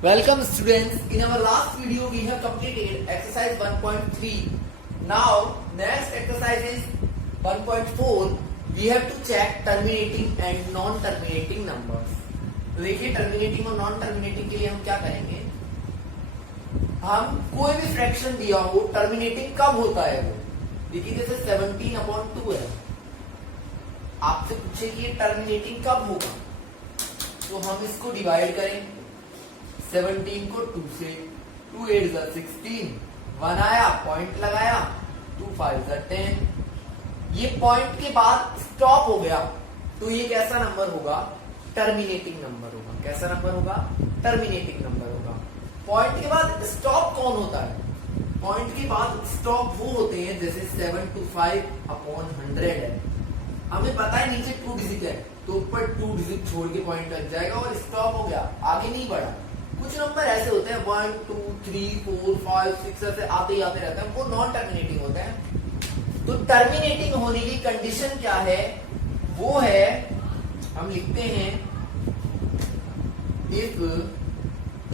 Welcome students. In our last video we have completed exercise 1.3. Now next exercise is 1.4. We have to check terminating and non-terminating numbers. तो देखिए terminating और non-terminating के लिए हम क्या करेंगे, हम कोई भी फ्रैक्शन दिया हो terminating कब होता है वो देखिए, जैसे 17/2 है, आपसे पूछे कि ये terminating कब होगा, तो हम इसको डिवाइड करें 17 को 2 से, 2 8 16, 1 आया पॉइंट लगाया, 2 5 10, ये पॉइंट के बाद स्टॉप हो गया तो ये कैसा नंबर होगा, टर्मिनेटिंग नंबर होगा। कैसा नंबर होगा, टर्मिनेटिंग नंबर होगा। पॉइंट के बाद स्टॉप कौन होता है, पॉइंट के बाद स्टॉप वो होते हैं जैसे 7/5/100 है, हमें पता है नीचे 2 डिजिट है तो ऊपर 2 डिजिट छोड़ के पॉइंट लग जाएगा और स्टॉप हो गया, आगे नहीं बढ़ा। कुछ नंबर ऐसे होते हैं 1 2 3 4 5 6 ऐसे आते ही आते रहते हैं, वो नॉन टर्मिनेटिंग होते हैं। तो टर्मिनेटिंग होने की कंडीशन क्या है, वो है हम लिखते हैं if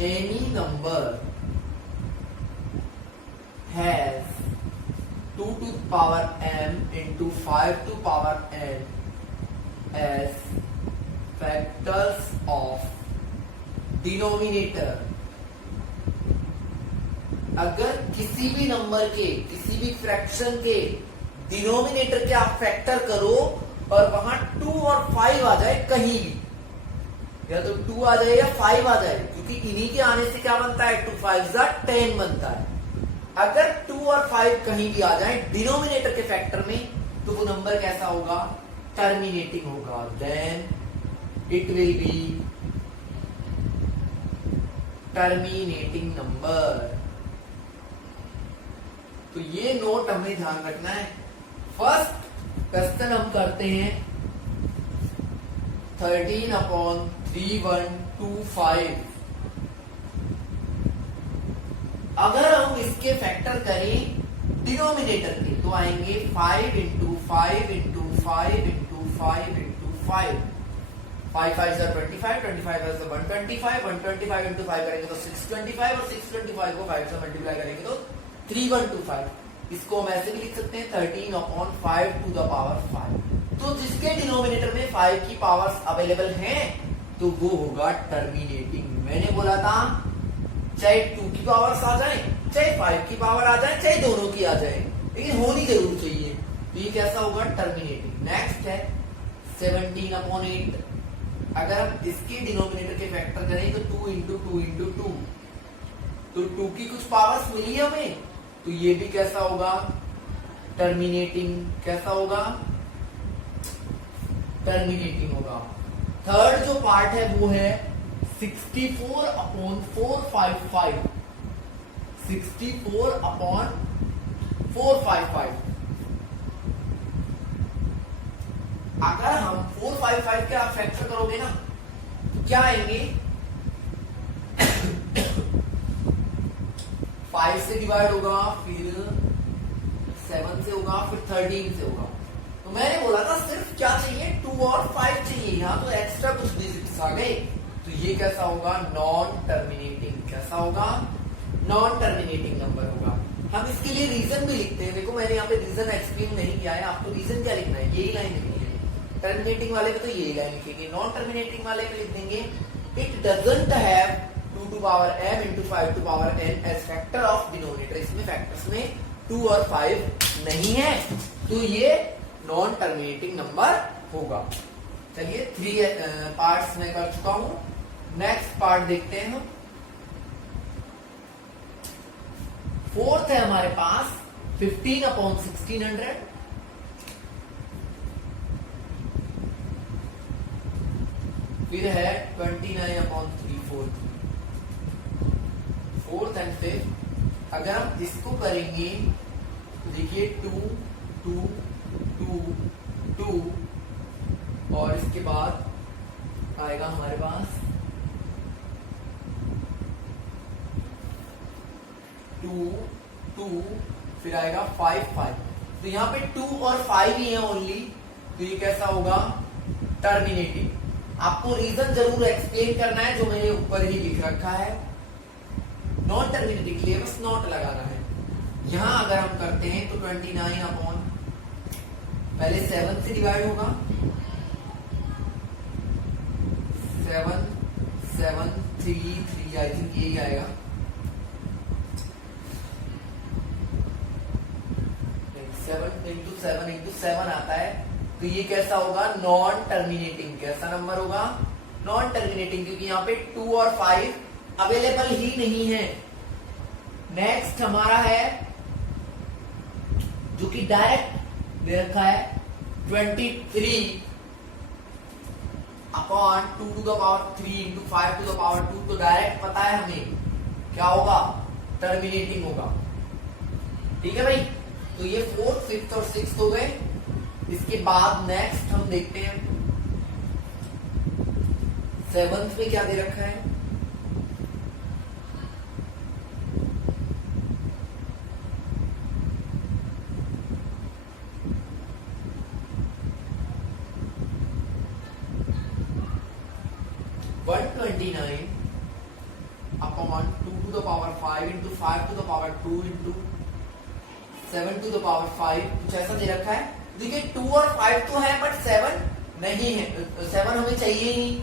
any number has 2 to the power m into 5 to the power n as factors of denominator. अगर किसी भी नंबर के, किसी भी फ्रैक्शन के डिनोमिनेटर के आप फैक्टर करो और वहां 2 और 5 आ जाए कहीं भी, या तो 2 आ जाए या 5 आ जाए, क्योंकि इन्हीं के आने से क्या बनता है, 2 5 10 बनता है। अगर 2 और 5 कहीं भी आ जाए डिनोमिनेटर के फैक्टर में, तो वो नंबर कैसा होगा, टर्मिनेटिंग होगा। Then it will be terminating number. तो ये नोट हमें ध्यान रखना है। फर्स्ट क्वेश्चन हम करते हैं 13/3125। अगर हम इसके फैक्टर करें डिनोमिनेटर के तो आएंगे 5 into 5 into 5 into 5 into 5, 5 5 25, 25 125, 125 into 5 करेंगे तो 625 और 625 को 5 से मल्टीप्लाई करेंगे तो 3125। इसको हम ऐसे भी लिख सकते हैं 13/5 to the power 5। तो जिसके डिनोमिनेटर में 5 की पावर्स अवेलेबल हैं तो वो होगा टर्मिनेटिंग। मैंने बोला था चाहे 2 की पावर्स आ जाए, चाहे 5 की पावर आ जाए, चाहे दोनों की आ जाए, लेकिन होनी जरूर चाहिए। तो ये कैसा होगा, टर्मिनेटिंग। नेक्स्ट है 17/8। अगर हम इसके डिनोमिनेटर के फैक्टर करें तो 2 into 2 into 2, तो 2 की कुछ पावर्स मिली हमें, तो ये भी कैसा होगा, टर्मिनेटिंग। कैसा होगा, टर्मिनेटिंग होगा। थर्ड जो पार्ट है वो है 64/455, 64/455। अगर हम 455 के आप फैक्टर करोगे ना तो क्या आएंगे, 5 से डिवाइड होगा, फिर 7 से होगा, फिर 13 से होगा। तो मैंने बोला था सिर्फ क्या चाहिए, 2 और 5 चाहिए, यहाँ तो एक्स्ट्रा कुछ डिजिट्स आ गए, तो ये कैसा होगा, नॉन टर्मिनेटिंग। कैसा होगा, नॉन टर्मिनेटिंग नंबर होगा। हम इसके लिए रीजन भी लिखते हैं। देखो मैंने यहाँ पे रीजन एक्सप्लेन नहीं किया है, आपको रीजन क्या लिखना है, यही लाइन लिखनी है। टर्मिनेटिंग वाले में तो यही लाइन लिखेंगे, नॉन टर्मिनेटिंग वाले में लिख देंगे it doesn't have 2 to power m into 5 to power n as factor of denominator। इसमें फैक्टर्स में 2 और 5 नहीं है, तो ये नॉन टर्मिनेटिंग नंबर होगा। चलिए 3 पार्ट्स में कर चुका हूं, नेक्स्ट पार्ट देखते हैं हम। फोर्थ है हमारे पास 15/1600। फिर है 29/343। फोर्थ एंड फिफ्थ अगर हम इसको करेंगे तो देखिए 2 2 2 2 और इसके बाद आएगा हमारे पास 2 2, फिर आएगा 5 5। तो यहाँ पे 2 और 5 ही है ओनली, तो ये कैसा होगा, टर्मिनेटिंग। आपको रीजन जरूर एक्सप्लेन करना है जो मैंने ऊपर ही लिख रखा है। नॉन टर्मिनेटिंग के लिए बस नॉट लगाना है। यहां अगर हम करते हैं तो 29 अपॉन पहले 7 से डिवाइड होगा, 7 7 3 3 आई थिंक यही आएगा, 7 इंटू 7 आता है। तो ये कैसा होगा? Non terminating. कैसा नंबर होगा? नॉन टर्मिनेटिंग, क्योंकि यहाँ पे 2 और 5 अवेलेबल ही नहीं है। नेक्स्ट हमारा है जो कि डायरेक्ट दे रखा है 23 upon 2 to the power 3 into 5 to the power 2। तो डायरेक्ट पता है हमें क्या होगा? टर्मिनेटिंग होगा। ठीक है भाई, तो ये 4th 5th और 6th हो गए। इसके बाद नेक्स्ट हम देखते हैं 7th में क्या दे रखा है। Upon 2 to the power 5 into 5 to the power 2 into 7 to the power 5, कुछ ऐसा दे रखा है। देखिए 2 और 5 तो है बट 7 नहीं है, 7 हमें चाहिए ही नहीं।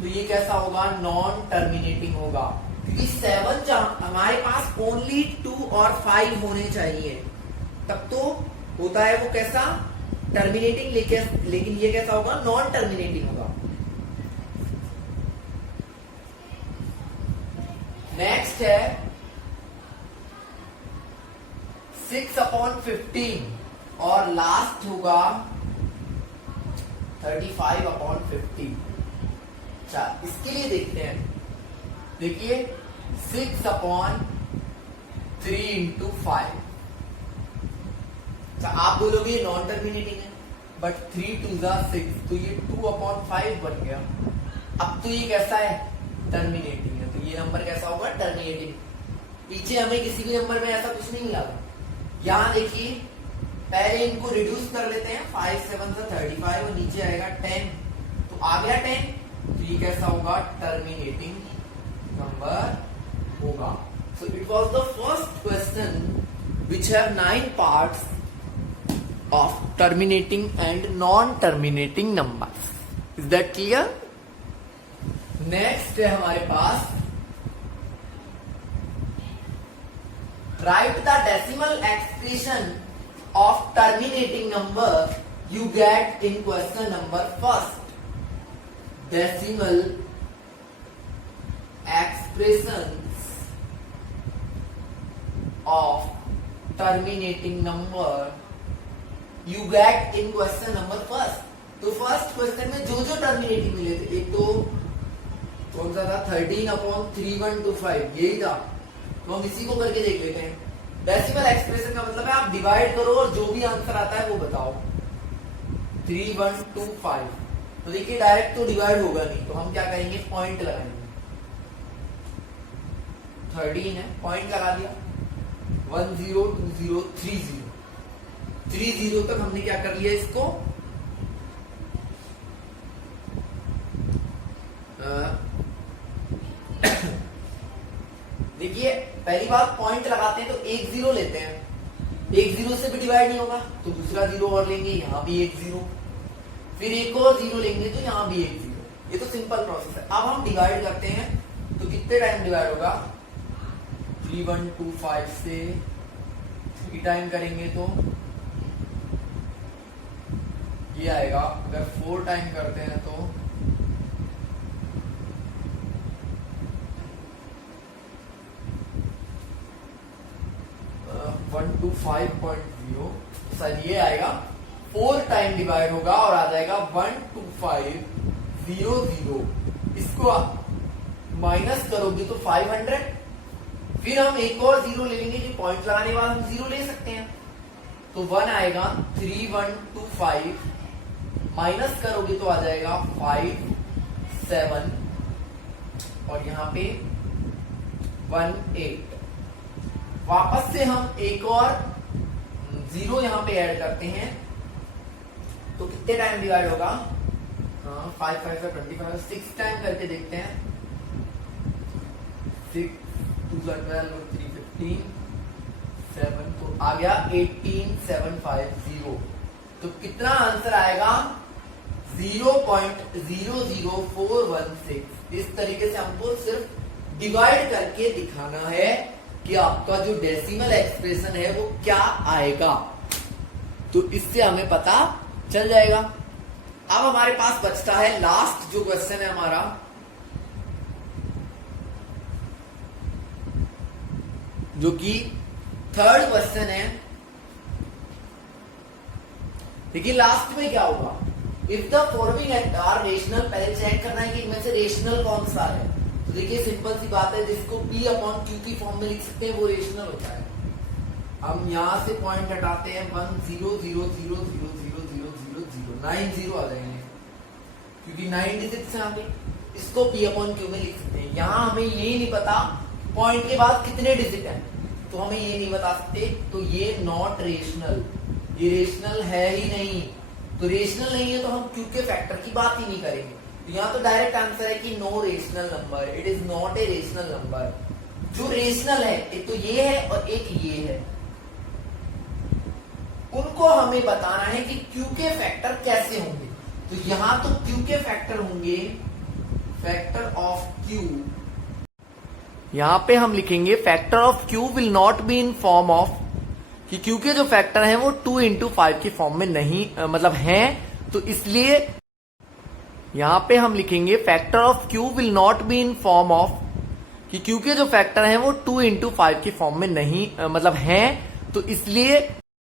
तो ये कैसा होगा? नॉन टर्मिनेटिंग होगा, क्योंकि 7 जहां हमारे पास ओनली 2 और 5 होने चाहिए, तब तो होता है वो कैसा? टर्मिनेटिंग। लेकिन ये कैसा होगा? नॉन टर्मिनेटिंग होगा। नेक्स्ट है 6 अपॉन 15 और लास्ट होगा 35 अपॉन 50। अच्छा, इसके लिए देखते हैं। देखिए 6 अपॉन 3 इंटू 5। अच्छा, आप बोलोगे नॉन टर्मिनेटिंग है, बट 3 2 6, तो ये 2 अपॉन 5 बन गया। अब तो ये कैसा है? टर्मिनेटिंग है। तो ये नंबर कैसा होगा? टर्मिनेटिंग। पीछे हमें किसी भी नंबर में ऐसा कुछ नहीं मिला। यहां देखिए, पहले इनको रिड्यूस कर लेते हैं। 5 7 35 और नीचे आएगा 10, तो आ गया 10। तो ये कैसा होगा? टर्मिनेटिंग नंबर होगा। So it was the first question which have 9 parts of terminating and non terminating numbers. Is that clear? Next है हमारे पास right the decimal expression of terminating number you get in question number first. Decimal expressions of terminating number you get in question number first. तो first question में जो जो terminating मिले थे, एक तो कौन सा था? 13 अपॉन 3125, यही था। तो हम इसी को करके देख लेते हैं। डेसिमल एक्सप्रेशन का मतलब है आप डिवाइड करो और जो भी आंसर आता है वो बताओ। 3125, तो देखिए डायरेक्ट तो डिवाइड होगा नहीं, तो हम क्या करेंगे? पॉइंट लगाएंगे। 13 है, पॉइंट लगा दिया। 10 20 30 तक हमने क्या कर लिया? इसको देखिए पहली बात, पॉइंट लगाते हैं तो 1 0 लेते हैं। 1 0 से भी डिवाइड नहीं होगा तो दूसरा 0 और लेंगे, यहां भी 1 0, फिर एक और 0 लेंगे तो यहां भी 1 0। ये तो सिंपल प्रोसेस है। अब हम डिवाइड करते हैं तो कितने टाइम डिवाइड होगा? 3125 से 3 टाइम करेंगे तो ये आएगा। अगर 4 टाइम करते हैं तो 125.0, शायद ये आएगा। 4 टाइम डिवाइड होगा और आ जाएगा 12500। इसको माइनस करोगे तो 500। फिर हम एक और 0 ले लेंगे, कि पॉइंट लगाने के बाद हम 0 ले सकते हैं। तो 1 आएगा 3125, माइनस करोगे तो आ जाएगा 57 और यहाँ पे 18। वापस से हम एक और 0 यहाँ पे ऐड करते हैं तो कितने टाइम डिवाइड होगा? 5 5 25, 6 टाइम करके देखते हैं। 6 2 12 और 3 15 7, तो आ गया 18750। तो कितना आंसर आएगा 0.00416। इस तरीके से हमको सिर्फ डिवाइड करके दिखाना है कि आपका जो डेसिमल एक्सप्रेशन है वो क्या आएगा, तो इससे हमें पता चल जाएगा। अब हमारे पास बचता है लास्ट जो क्वेश्चन है हमारा, जो कि थर्ड क्वेश्चन है। देखिए लास्ट में क्या होगा, if the following act are rational, पहले चेक करना है कि इनमें से रेशनल कौन सा है। तो देखिए सिंपल सी बात है, जिसको P अपॉन Q की फॉर्म में लिख सकते हैं वो रेशनल होता है। हम यहां से पॉइंट हटाते हैं 1 0 0 0 0 0 0 0 0 9 0 आ जाएंगे, क्योंकि 9 डिजिट्स हैं आगे। इसको P अपॉन Q में लिख सकते हैं। यहां हमें ये नहीं पता पॉइंट के बाद कितने डिजिट हैं, तो हमें ये नहीं बता सकते, तो ये नॉट रेशनल, ये रेशनल है ही नहीं। तो रेशनल नहीं है तो हम Q के फैक्टर की बात ही नहीं करेंगे। तो यहाँ तो डायरेक्ट आंसर है कि no rational number, it is not a rational number. जो रेशनल है एक तो ये है और एक ये है, उनको हमें बताना है कि Q के फैक्टर कैसे होंगे। तो यहां तो Q के फैक्टर होंगे, फैक्टर ऑफ Q, यहां पे हम लिखेंगे factor of Q will not be in form of, कि Q के जो फैक्टर हैं वो 2 into 5 की फॉर्म में नहीं मतलब हैं, तो इसलिए यहां पे हम लिखेंगे factor of Q will not be in form of, कि Q के जो फैक्टर हैं वो 2 into 5 की फॉर्म में नहीं मतलब हैं, तो इसलिए